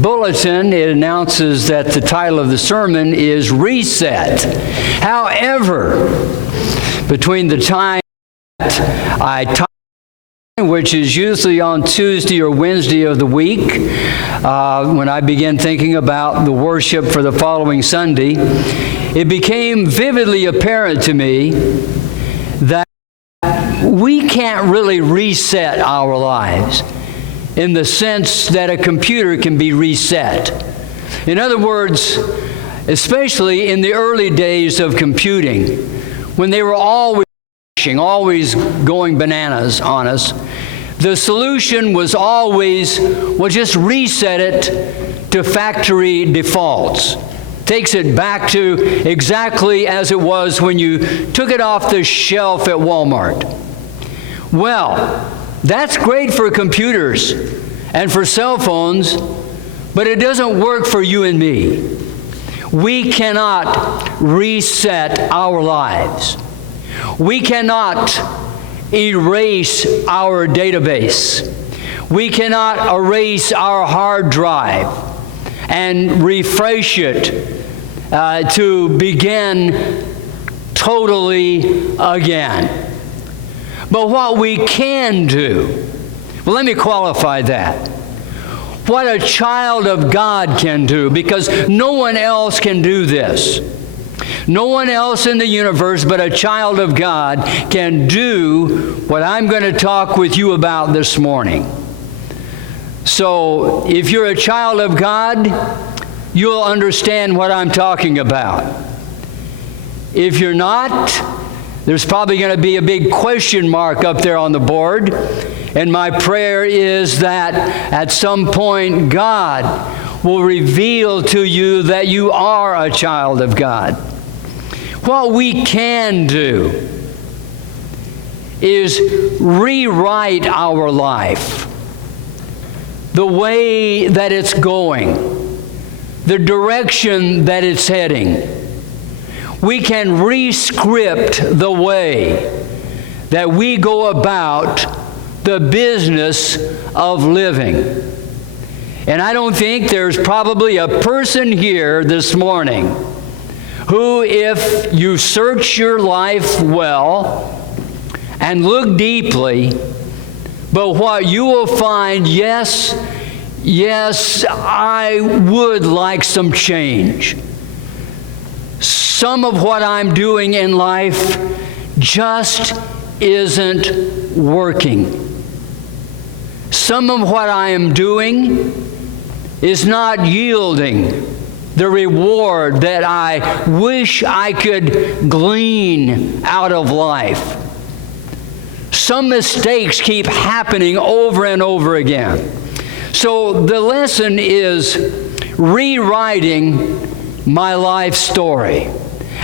bulletin, it announces that the title of the sermon is Reset. However, between the time that I type, which is usually on Tuesday or Wednesday of the week, when I begin thinking about the worship for the following Sunday, it became vividly apparent to me that we can't really reset our lives in the sense that a computer can be reset. In other words, especially in the early days of computing, when they were always going bananas on us, the solution was always, well, just reset it to factory defaults. Takes it back to exactly as it was when you took it off the shelf at Walmart. Well, that's great for computers and for cell phones, but it doesn't work for you and me. We cannot reset our lives. We cannot erase our database. We cannot erase our hard drive and refresh it to begin totally again. But what we can do, well, let me qualify that. What a child of God can do, because no one else can do this. No one else in the universe but a child of God can do what I'm going to talk with you about this morning. So, if you're a child of God, you'll understand what I'm talking about. If you're not, there's probably going to be a big question mark up there on the board. And my prayer is that at some point God will reveal to you that you are a child of God. What we can do is rewrite our life, the way that it's going, the direction that it's heading. We can re-script the way that we go about the business of living. And I don't think there's probably a person here this morning who, if you search your life well and look deeply, but what you will find, yes, I would like some change. Some of what I'm doing in life just isn't working. Some of what I am doing is not yielding the reward that I wish I could glean out of life. Some mistakes keep happening over and over again. So the lesson is rewriting my life story.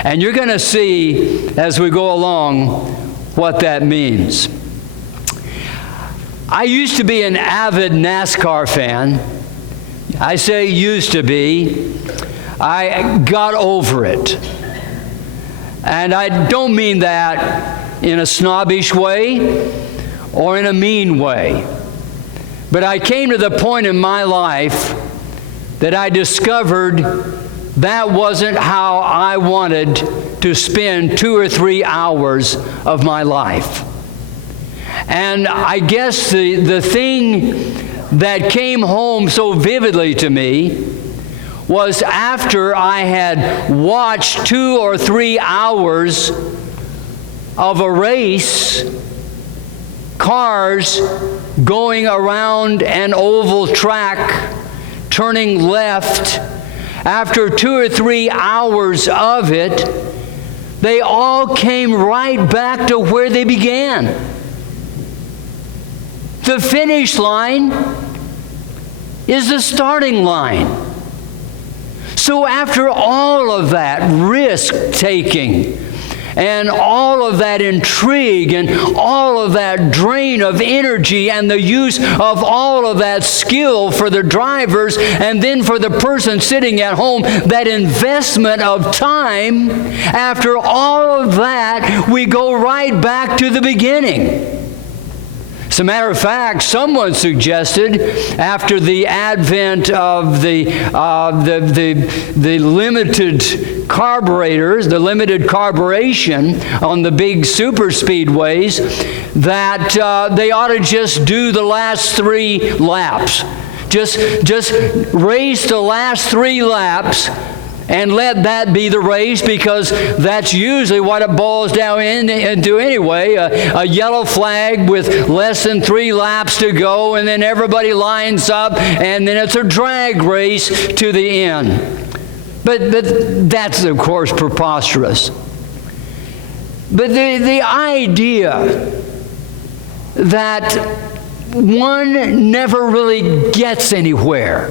And you're going to see as we go along what that means. I used to be an avid NASCAR fan. I say used to be. I got over it. And I don't mean that in a snobbish way or in a mean way. But I came to the point in my life that I discovered that wasn't how I wanted to spend 2 or 3 hours of my life. And I guess the thing that came home so vividly to me was after I had watched 2 or 3 hours of a race, cars going around an oval track, turning left. After 2 or 3 hours of it, they all came right back to where they began. The finish line is the starting line. So after all of that risk-taking and all of that intrigue and all of that drain of energy and the use of all of that skill for the drivers and then for the person sitting at home, that investment of time, after all of that, we go right back to the beginning. As a matter of fact, someone suggested, after the advent of the limited carburetors, the limited carburation on the big super speedways, that they ought to just do the last 3 laps. Just race the last 3 laps and let that be the race, because that's usually what it boils down into anyway. A yellow flag with less than 3 laps to go, and then everybody lines up, and then it's a drag race to the end. But that's, of course, preposterous. But the idea that one never really gets anywhere,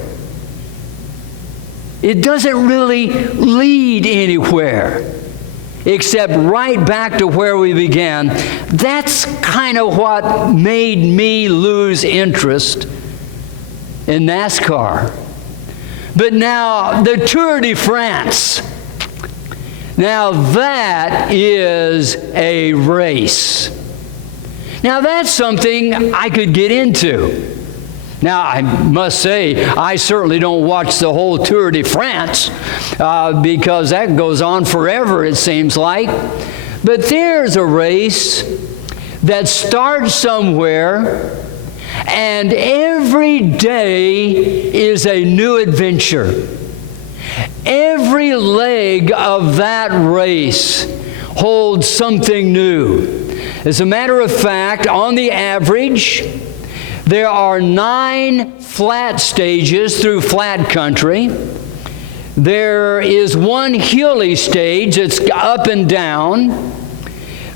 it doesn't really lead anywhere except right back to where we began. That's kind of what made me lose interest in NASCAR. But now, the Tour de France. Now that is a race. Now that's something I could get into. Now, I must say, I certainly don't watch the whole Tour de France because that goes on forever, it seems like. But there's a race that starts somewhere, and every day is a new adventure. Every leg of that race holds something new. As a matter of fact, on the average, there are 9 flat stages through flat country. There is 1 hilly stage that's up and down.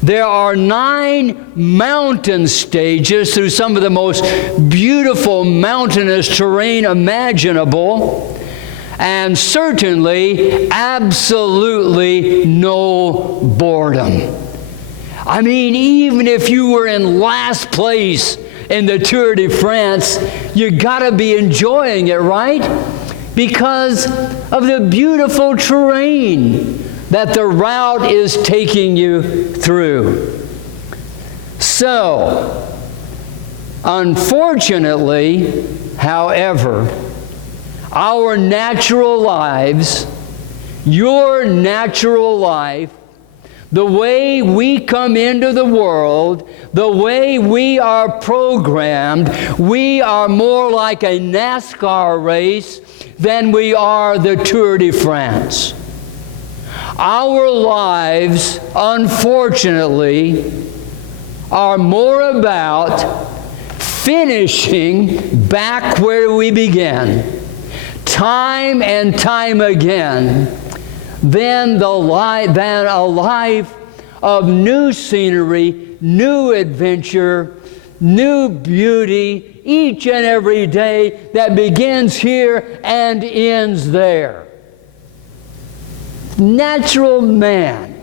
There are 9 mountain stages through some of the most beautiful mountainous terrain imaginable. And certainly, absolutely no boredom. I mean, even if you were in last place in the Tour de France, you got to be enjoying it, right? Because of the beautiful terrain that the route is taking you through. So, unfortunately, however, our natural lives, your natural life, the way we come into the world, the way we are programmed, we are more like a NASCAR race than we are the Tour de France. Our lives, unfortunately, are more about finishing back where we began, time and time again, than a life of new scenery, new adventure, new beauty, each and every day that begins here and ends there. Natural man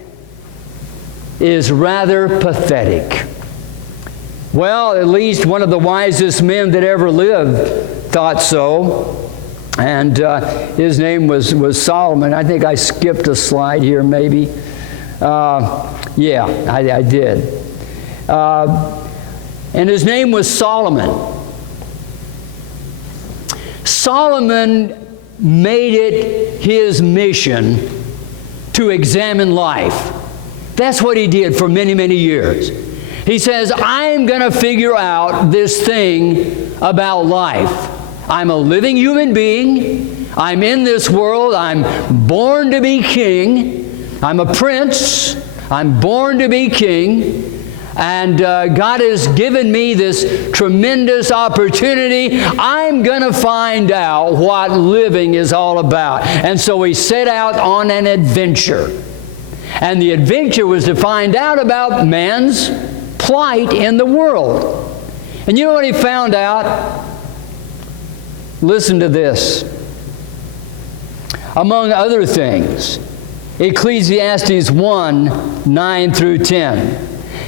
is rather pathetic. Well, at least one of the wisest men that ever lived thought so. And his name was Solomon. I think I skipped a slide here, maybe. Yeah, I did. And his name was Solomon. Solomon made it his mission to examine life. That's what he did for many, many years. He says, I'm going to figure out this thing about life. I'm a living human being. I'm in this world. I'm born to be king. I'm a prince. I'm born to be king. And God has given me this tremendous opportunity. I'm going to find out what living is all about. And so he set out on an adventure. And the adventure was to find out about man's plight in the world. And you know what he found out? Listen to this. Among other things, Ecclesiastes 1, 9 through 10.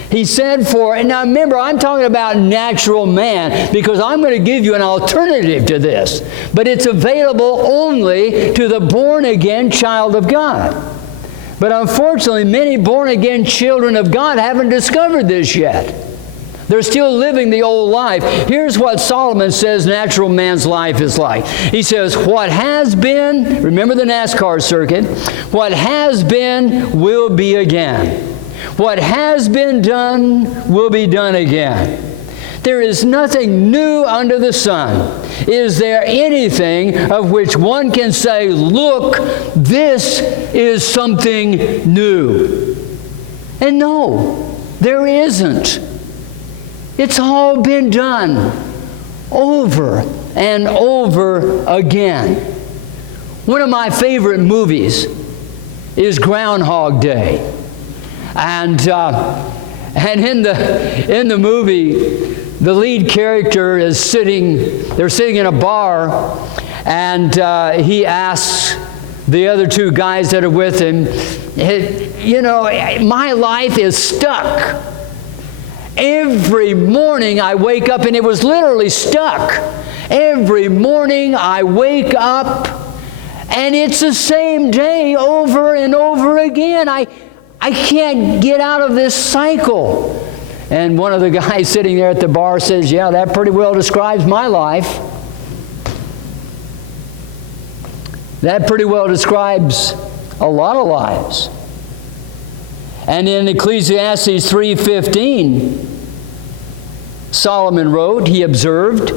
He said and now remember, I'm talking about natural man because I'm going to give you an alternative to this. But it's available only to the born-again child of God. But unfortunately, many born-again children of God haven't discovered this yet. They're still living the old life. Here's what Solomon says natural man's life is like. He says, what has been, remember the NASCAR circuit, what has been will be again. What has been done will be done again. There is nothing new under the sun. Is there anything of which one can say, look, this is something new? And no, there isn't. It's all been done over and over again. One of my favorite movies is Groundhog Day. And in the movie, the lead character is they're sitting in a bar, and he asks the other two guys that are with him, you know, my life is stuck. Every morning I wake up, and it was literally stuck. Every morning I wake up, and it's the same day over and over again. I can't get out of this cycle. And one of the guys sitting there at the bar says, yeah, that pretty well describes my life. That pretty well describes a lot of lives. And in Ecclesiastes 3:15, Solomon wrote, he observed,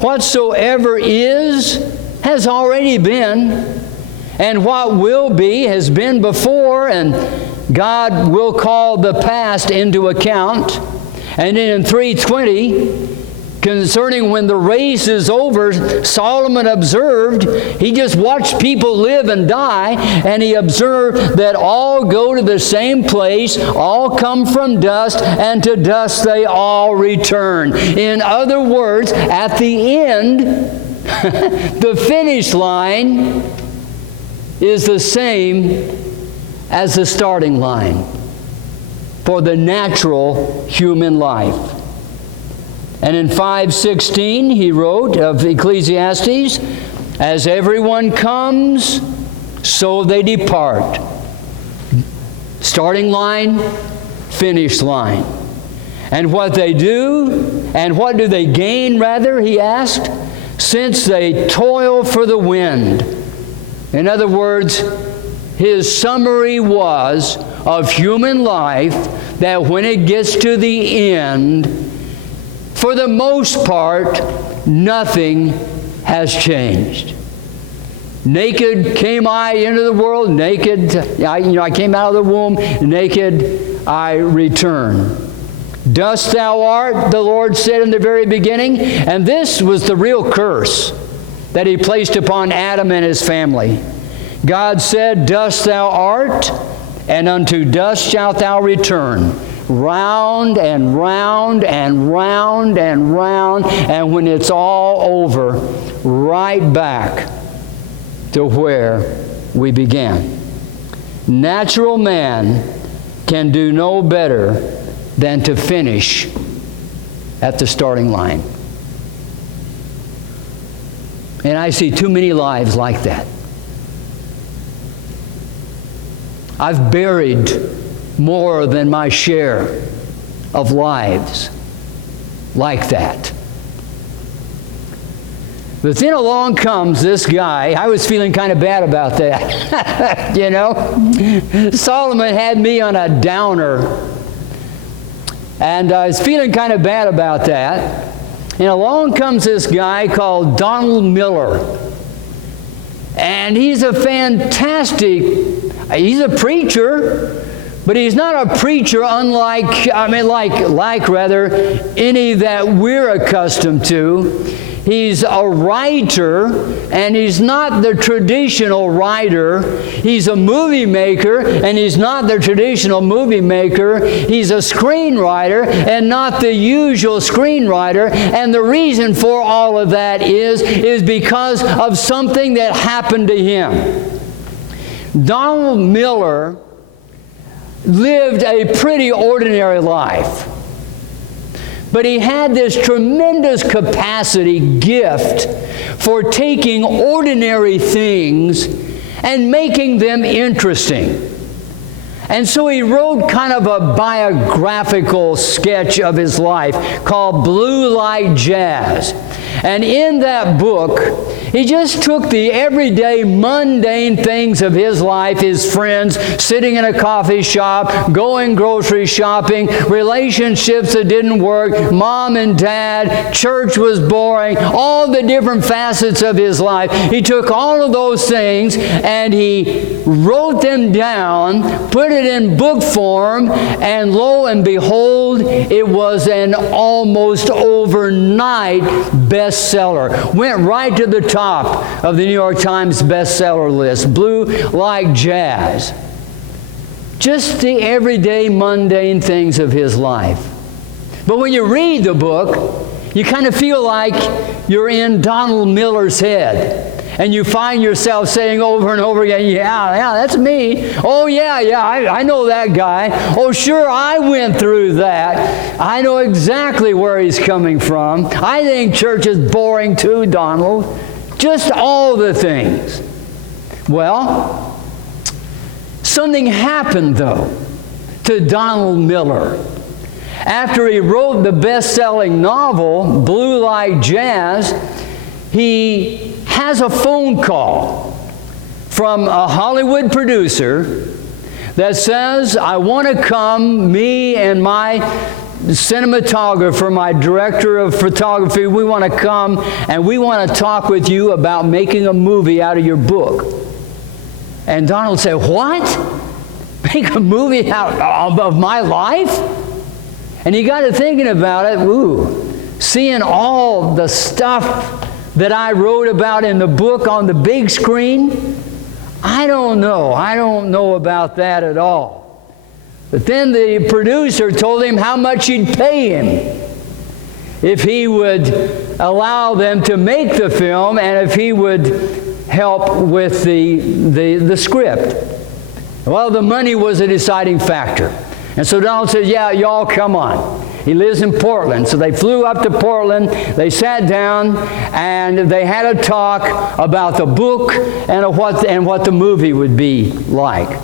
whatsoever is has already been, and what will be has been before, and God will call the past into account. And then in 3:20, concerning when the race is over, Solomon observed, he just watched people live and die, and he observed that all go to the same place, all come from dust, and to dust they all return. In other words, at the end, the finish line is the same as the starting line for the natural human life. And in 5:16 he wrote of Ecclesiastes, as everyone comes, so they depart. Starting line, finish line. And what they do, and what do they gain rather, he asked, since they toil for the wind. In other words, his summary was of human life that when it gets to the end, for the most part, nothing has changed. Naked came I into the world, naked, I came out of the womb, naked I return. Dust thou art, the Lord said in the very beginning, and this was the real curse that he placed upon Adam and his family. God said, dust thou art, and unto dust shalt thou return. Round and round and round and round, and when it's all over, right back to where we began. Natural man can do no better than to finish at the starting line. And I see too many lives like that. I've buried more than my share of lives like that. But then along comes this guy. I was feeling kind of bad about that. You know? Solomon had me on a downer. And I was feeling kind of bad about that. And along comes this guy called Donald Miller. And he's a fantastic, he's a preacher, but he's not a preacher unlike, any that we're accustomed to. He's a writer, and he's not the traditional writer. He's a movie maker, and he's not the traditional movie maker. He's a screenwriter, and not the usual screenwriter. And the reason for all of that is because of something that happened to him. Donald Miller lived a pretty ordinary life. But he had this tremendous capacity, gift, for taking ordinary things and making them interesting. And so he wrote kind of a biographical sketch of his life called Blue Like Jazz. And in that book, he just took the everyday mundane things of his life, his friends, sitting in a coffee shop, going grocery shopping, relationships that didn't work, mom and dad, church was boring, all the different facets of his life. He took all of those things and he wrote them down, put it in book form, and lo and behold, it was an almost overnight bestseller. Went right to the top of the New York Times bestseller list. Blue Like Jazz. Just the everyday mundane things of his life. But when you read the book, you kind of feel like you're in Donald Miller's head. And you find yourself saying over and over again, yeah, that's me. Oh, yeah, I know that guy. Oh, sure, I went through that. I know exactly where he's coming from. I think church is boring too, Donald. Just all the things. Well, something happened, though, to Donald Miller. After he wrote the best-selling novel, Blue Like Jazz, he has a phone call from a Hollywood producer that says, I want to come, me and my cinematographer, my director of photography, we want to come and we want to talk with you about making a movie out of your book. And Donald said, what? Make a movie out of my life? And he got to thinking about it, seeing all the stuff that I wrote about in the book on the big screen, I don't know about that at all. But then the producer told him how much he'd pay him if he would allow them to make the film and if he would help with the script. Well, the money was a deciding factor. And so Donald said, yeah, y'all come on. He lives in Portland. So they flew up to Portland, they sat down, and they had a talk about the book and what the movie would be like.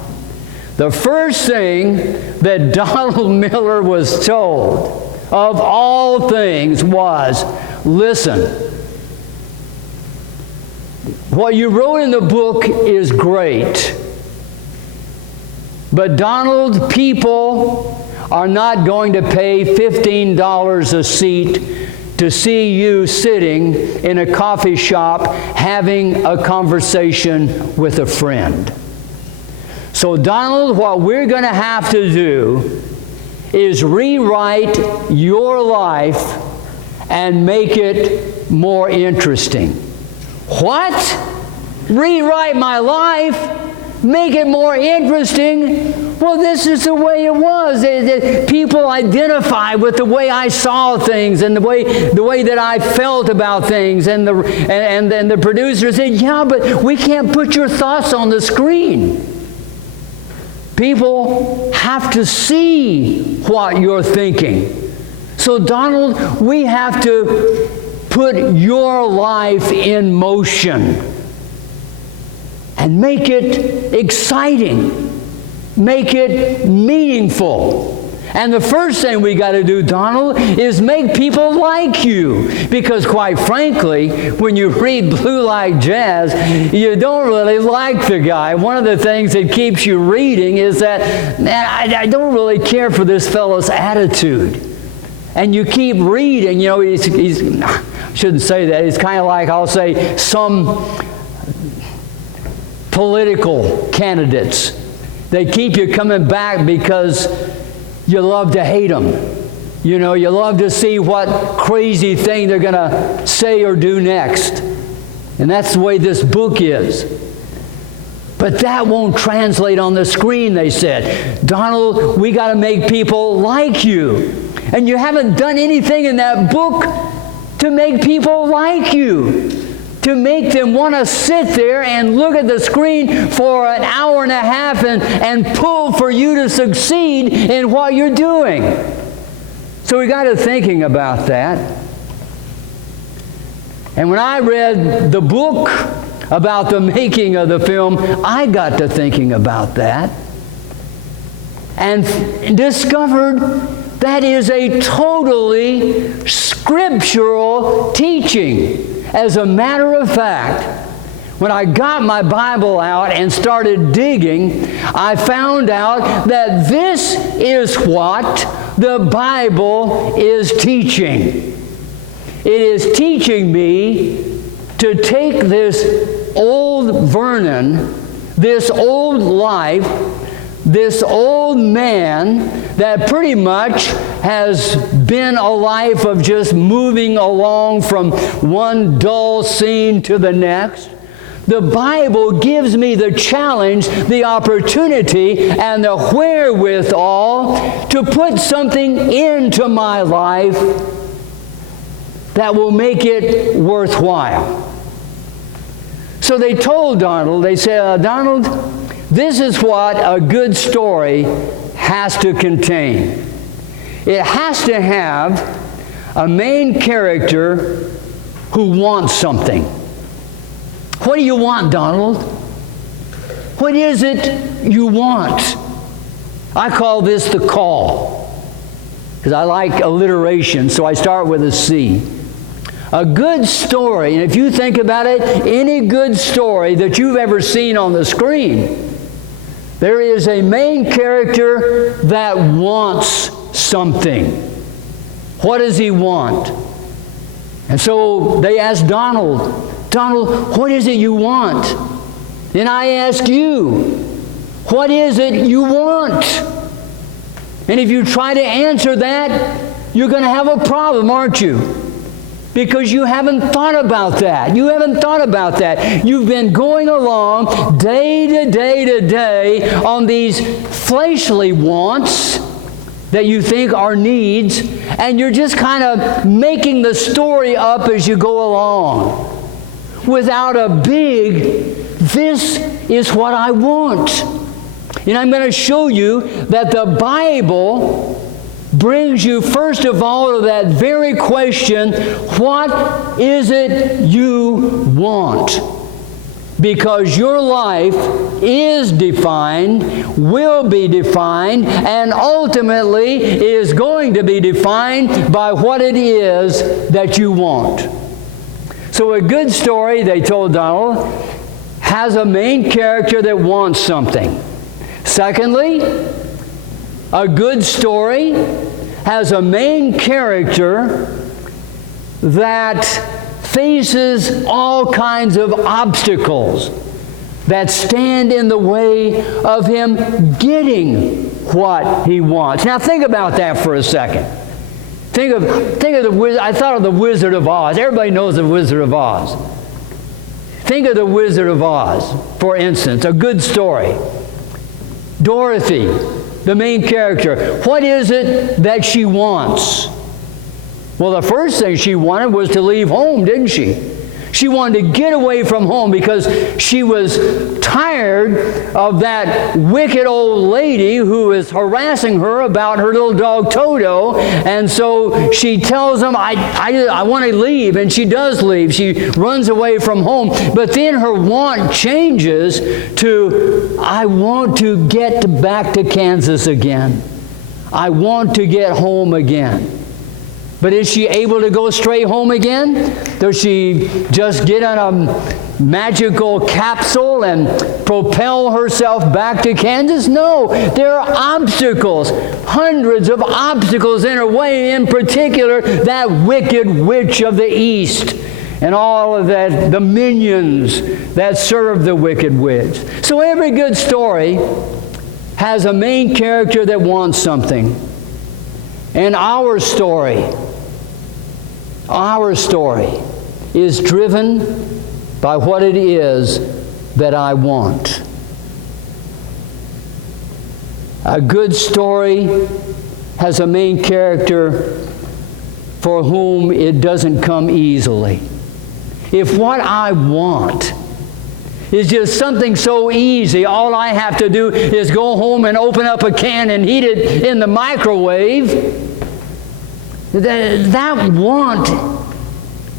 The first thing that Donald Miller was told, of all things, was, listen, what you wrote in the book is great, but Donald, people are not going to pay $15 a seat to see you sitting in a coffee shop having a conversation with a friend. So Donald, what we're going to have to do is rewrite your life and make it more interesting. What? Rewrite my life? Make it more interesting? Well, this is the way it was. People identify with the way I saw things and the way that I felt about things. And then the producer said, yeah, but we can't put your thoughts on the screen. People have to see what you're thinking. So, Donald, we have to put your life in motion and make it exciting, make it meaningful. And the first thing we got to do, Donald, is make people like you. Because quite frankly, when you read Blue Like Jazz, you don't really like the guy. One of the things that keeps you reading is that, man, I don't really care for this fellow's attitude. And you keep reading, you know, he's I shouldn't say that. He's kind of like, I'll say, some political candidates. They keep you coming back because you love to hate them. You know, you love to see what crazy thing they're going to say or do next. And that's the way this book is. But that won't translate on the screen, they said. Donald, we got to make people like you. And you haven't done anything in that book to make people like you, to make them want to sit there and look at the screen for an hour and a half and pull for you to succeed in what you're doing. So we got to thinking about that. And when I read the book about the making of the film, I got to thinking about that. and discovered that is a totally scriptural teaching. As a matter of fact, when I got my Bible out and started digging, I found out that this is what the Bible is teaching. It is teaching me to take this old Vernon, this old life, this old man that pretty much has been a life of just moving along from one dull scene to the next. The Bible gives me the challenge, the opportunity, and the wherewithal to put something into my life that will make it worthwhile. So they told Donald, they said, Donald, this is what a good story has to contain. It has to have a main character who wants something. What do you want, Donald? What is it you want? I call this the call, because I like alliteration, so I start with a C. A good story, and if you think about it, any good story that you've ever seen on the screen, there is a main character that wants something. What does he want? And so they asked Donald, Donald, what is it you want? And I ask you, what is it you want? And if you try to answer that, you're going to have a problem, aren't you? Because you haven't thought about that. You haven't thought about that. You've been going along day to day to day on these fleshly wants that you think are needs, and you're just kind of making the story up as you go along without a big, this is what I want. And I'm going to show you that the Bible brings you, first of all, to that very question, what is it you want? Because your life is defined, will be defined, and ultimately is going to be defined by what it is that you want. So a good story, they told Donald, has a main character that wants something. Secondly, a good story has a main character that faces all kinds of obstacles that stand in the way of him getting what he wants. Now think about that for a second. Think of I thought of the Wizard of Oz. Everybody knows the Wizard of Oz. Think of the Wizard of Oz, for instance, a good story. Dorothy, the main character. What is it that she wants? Well, the first thing she wanted was to leave home, didn't she? She wanted to get away from home because she was tired of that wicked old lady who is harassing her about her little dog Toto. And so she tells him, I want to leave. And she does leave. She runs away from home. But then her want changes to, I want to get back to Kansas again. I want to get home again. But is she able to go straight home again? Does she just get on a magical capsule and propel herself back to Kansas? No, there are obstacles, hundreds of obstacles in her way, in particular that wicked witch of the East and all of that, the minions that serve the wicked witch. So every good story has a main character that wants something. And our story is driven by what it is that I want. A good story has a main character for whom it doesn't come easily. If what I want is just something so easy, all I have to do is go home and open up a can and heat it in the microwave, that want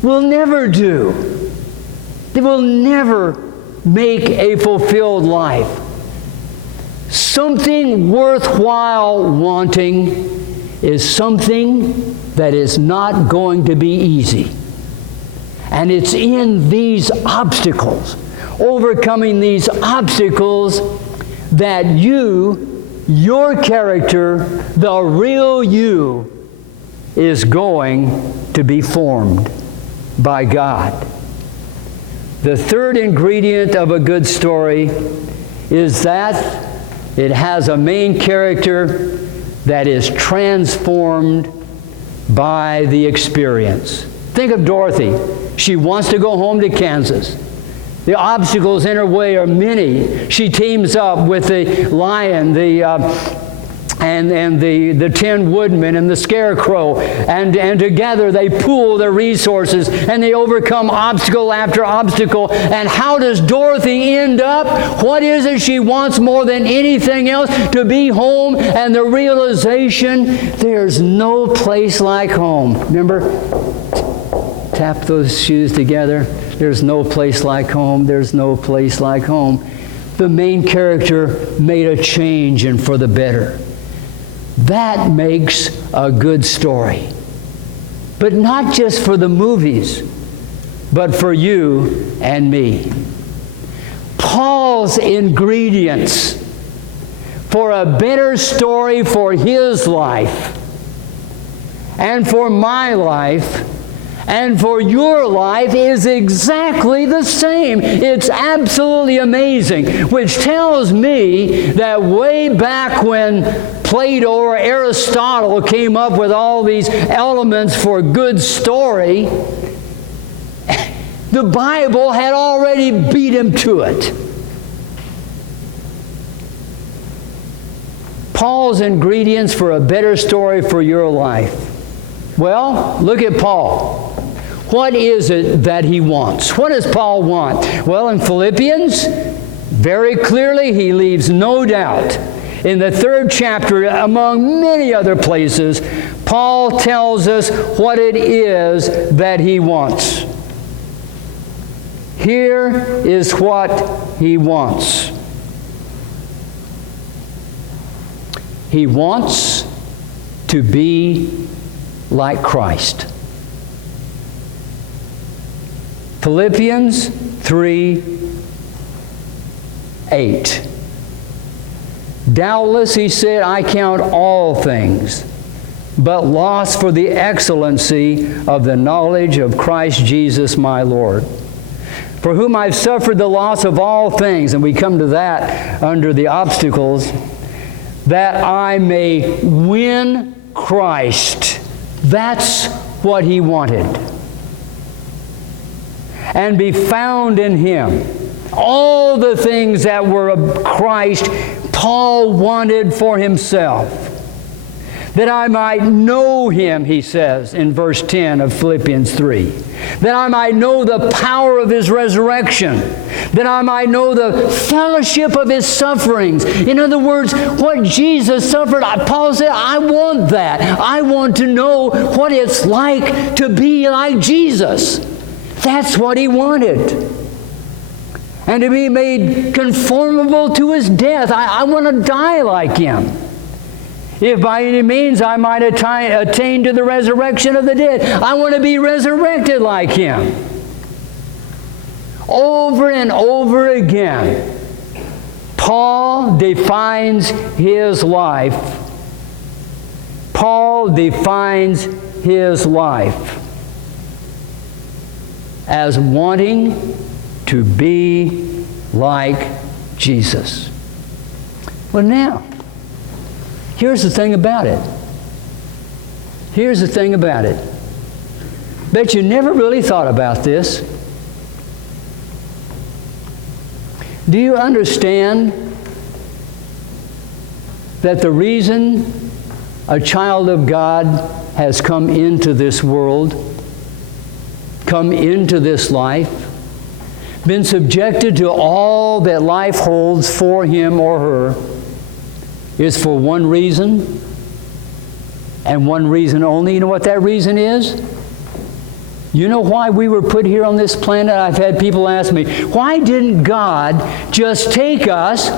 will never do. It will never make a fulfilled life. Something worthwhile wanting is something that is not going to be easy. And it's in these obstacles, overcoming these obstacles, that your character, the real you, is going to be formed by God. The third ingredient of a good story is that it has a main character that is transformed by the experience. Think of Dorothy. She wants to go home to Kansas. The obstacles in her way are many. She teams up with the lion, and the Tin Woodman and the Scarecrow, and together they pool their resources and they overcome obstacle after obstacle. And how does Dorothy end up? What is it she wants more than anything else? To be home, and the realization, there's no place like home. Remember? Tap those shoes together. There's no place like home. There's no place like home. The main character made a change, and for the better. That makes a good story. But not just for the movies, but for you and me. Paul's ingredients for a better story for his life, and for my life, and for your life is exactly the same. It's absolutely amazing, which tells me that way back when Plato or Aristotle came up with all these elements for a good story, the Bible had already beat him to it. Paul's ingredients for a better story for your life. Well, look at Paul. What is it that he wants? What does Paul want? Well, in Philippians, very clearly he leaves no doubt. In the 3rd chapter, among many other places, Paul tells us what it is that he wants. Here is what he wants. He wants to be like Christ. Philippians 3:8. Doubtless, he said, I count all things but loss for the excellency of the knowledge of Christ Jesus my Lord, for whom I've suffered the loss of all things, and we come to that under the obstacles, that I may win Christ. That's what he wanted. And be found in him. All the things that were of Christ, Paul wanted for himself. That I might know him, he says in verse 10 of Philippians 3. That I might know the power of his resurrection. That I might know the fellowship of his sufferings. In other words, what Jesus suffered, Paul said, I want that. I want to know what it's like to be like Jesus. That's what he wanted. And to be made conformable to his death. I want to die like him. If by any means I might attain to the resurrection of the dead, I want to be resurrected like him. Over and over again, Paul defines his life. Paul defines his life as wanting to be like Jesus. Well, now, here's the thing about it. Here's the thing about it. Bet you never really thought about this. Do you understand that the reason a child of God has come into this world, come into this life, been subjected to all that life holds for him or her, is for one reason, and one reason only? You know what that reason is? You know why we were put here on this planet? I've had people ask me, why didn't God just take us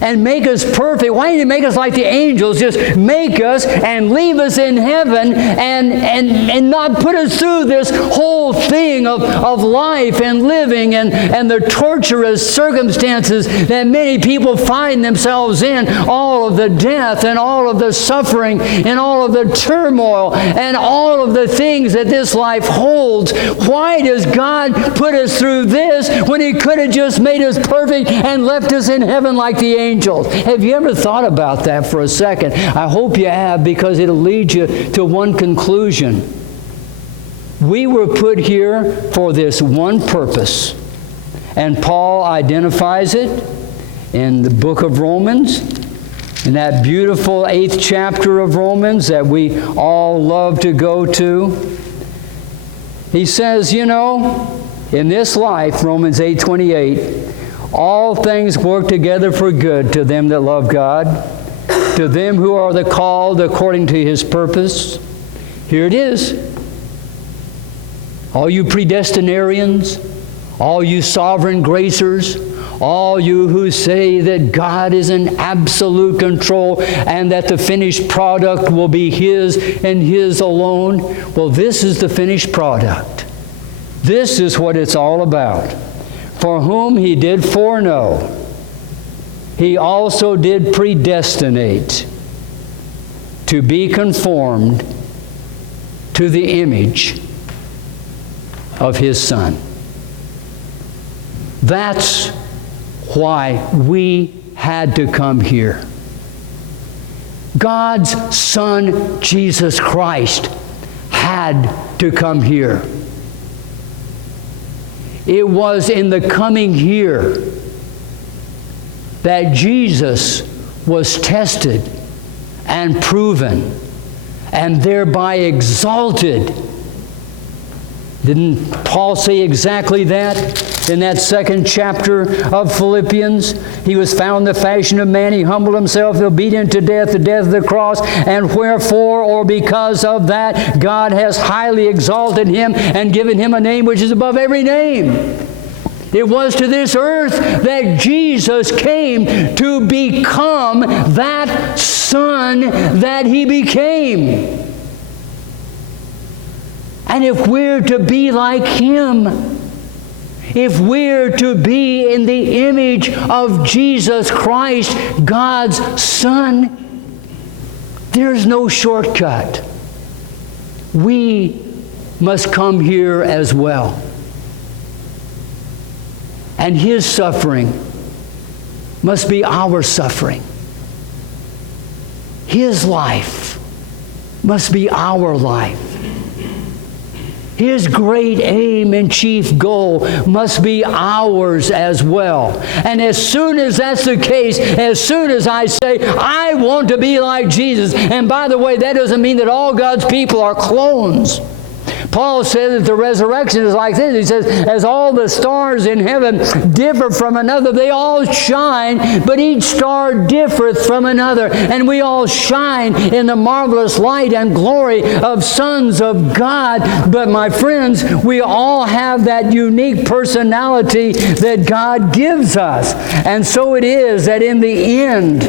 and make us perfect? Why didn't He make us like the angels? Just make us and leave us in heaven and not put us through this whole thing of life and living and the torturous circumstances that many people find themselves in, all of the death and all of the suffering and all of the turmoil and all of the things that this life holds. Why does God put us through this when He could have just made us perfect and left us in heaven like the angels? Have you ever thought about that for a second? I hope you have, because it'll lead you to one conclusion. We were put here for this one purpose, and Paul identifies it in the book of Romans, in that beautiful 8th chapter of Romans that we all love to go to. He says, you know, in this life, Romans 8:28, all things work together for good to them that love God, to them who are the called according to His purpose. Here it is. All you predestinarians, all you sovereign gracers, all you who say that God is in absolute control and that the finished product will be His and His alone. Well, this is the finished product. This is what it's all about. For whom He did foreknow, He also did predestinate to be conformed to the image of His Son. That's why we had to come here. God's Son, Jesus Christ, had to come here. It was in the coming here that Jesus was tested and proven and thereby exalted. Didn't Paul say exactly that in that 2nd chapter of Philippians? He was found in the fashion of man. He humbled Himself, obedient to death, the death of the cross. And wherefore, or because of that, God has highly exalted Him and given Him a name which is above every name. It was to this earth that Jesus came to become that Son that He became. And if we're to be like Him, if we're to be in the image of Jesus Christ, God's Son, there's no shortcut. We must come here as well. And His suffering must be our suffering. His life must be our life. His great aim and chief goal must be ours as well. And as soon as that's the case, as soon as I say, I want to be like Jesus, and by the way, that doesn't mean that all God's people are clones. Paul said that the resurrection is like this. He says, as all the stars in heaven differ from another, they all shine, but each star differeth from another. And we all shine in the marvelous light and glory of sons of God. But my friends, we all have that unique personality that God gives us. And so it is that in the end,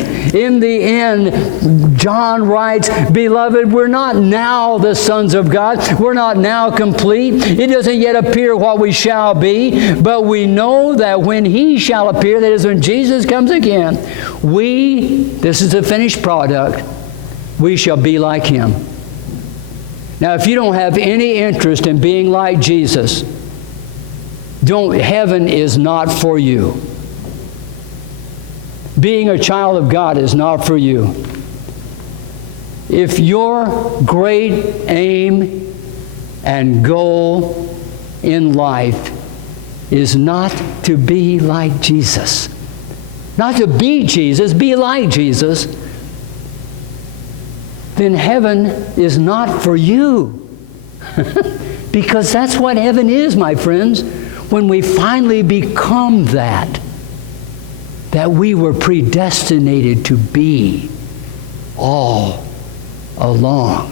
John writes, beloved, we're not now the sons of God. We're not now complete. It doesn't yet appear what we shall be, but we know that when He shall appear, that is when Jesus comes again, this is the finished product, we shall be like Him. Now, if you don't have any interest in being like Jesus, heaven is not for you. Being a child of God is not for you. If your great aim and goal in life is not to be like Jesus, not to be Jesus, be like Jesus, then heaven is not for you. Because that's what heaven is, my friends, when we finally become that we were predestinated to be all along.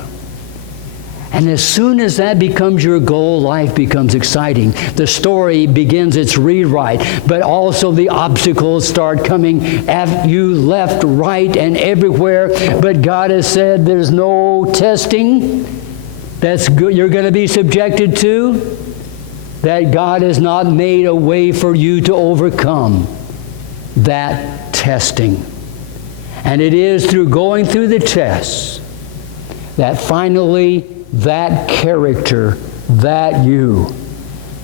And as soon as that becomes your goal, life becomes exciting. The story begins its rewrite, but also the obstacles start coming at you left, right, and everywhere. But God has said there's no testing you're going to be subjected to, that God has not made a way for you to overcome that testing. And it is through going through the tests that finally that character, that you,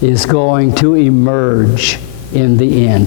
is going to emerge in the end.